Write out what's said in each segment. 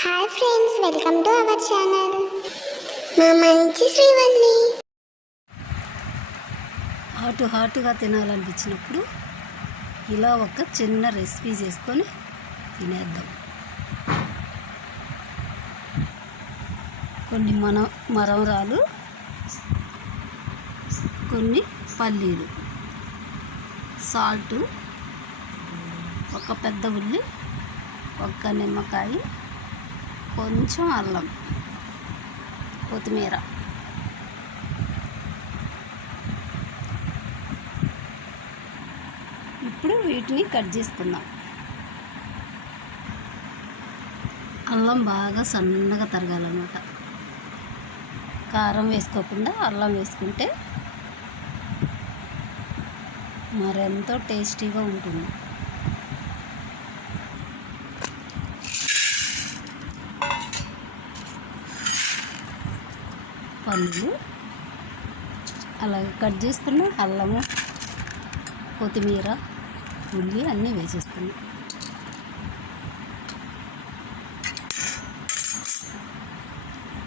Hi friends, welcome to our channel. మా మంచి శ్రీవల్లి. హాటుగా తినాలనిపించినప్పుడు ఇలా ఒక చిన్న రెసిపీ చేసుకొని తినేద్దాం. కొన్ని మరమరాలు, కొన్ని పల్లీలు, సాల్టు, ఒక పెద్ద ఉల్లి, ఒక్క నిమ్మకాయ, కొంచెం అల్లం, కొత్తిమీర. ఇప్పుడు వీటిని కట్ చేసుకుందాం. అల్లం బాగా సన్నగా తరగాలన్నమాట. కారం వేసుకోకుండా అల్లం వేసుకుంటే మరెంతో టేస్టీగా ఉంటుంది. పల్లీలు అలాగే కట్ చేసుకున్న అల్లము, కొత్తిమీర, ఉల్లి అన్నీ వేసేస్తున్నాం.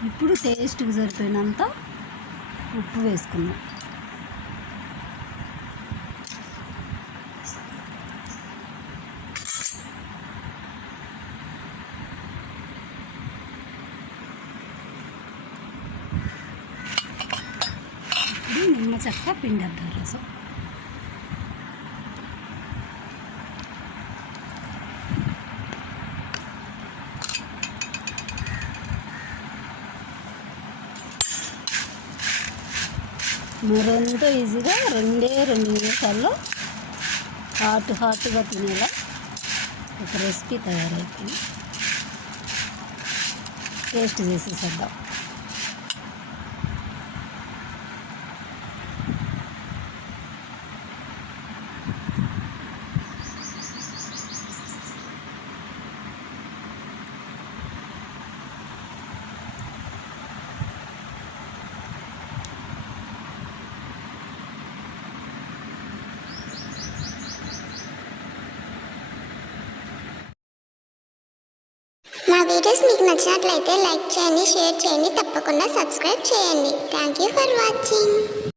ఇప్పుడు టేస్ట్కి సరిపోయినంత ఉప్పు వేసుకున్నాం. నిమ్మ చెక్క పిండేద్దాం రసం. మరెంతో ఈజీగా 2 నిమిషాల్లో హాటుగా తినేలా ఒక రెసిపీ తయారైపోయింది. టేస్ట్ చేసేసేద్దాం. మా వీడియోస్ మీకు నచ్చినట్లయితే లైక్ చేయండి, షేర్ చేయండి, తప్పకుండా సబ్స్క్రైబ్ చేయండి. Thank you for watching.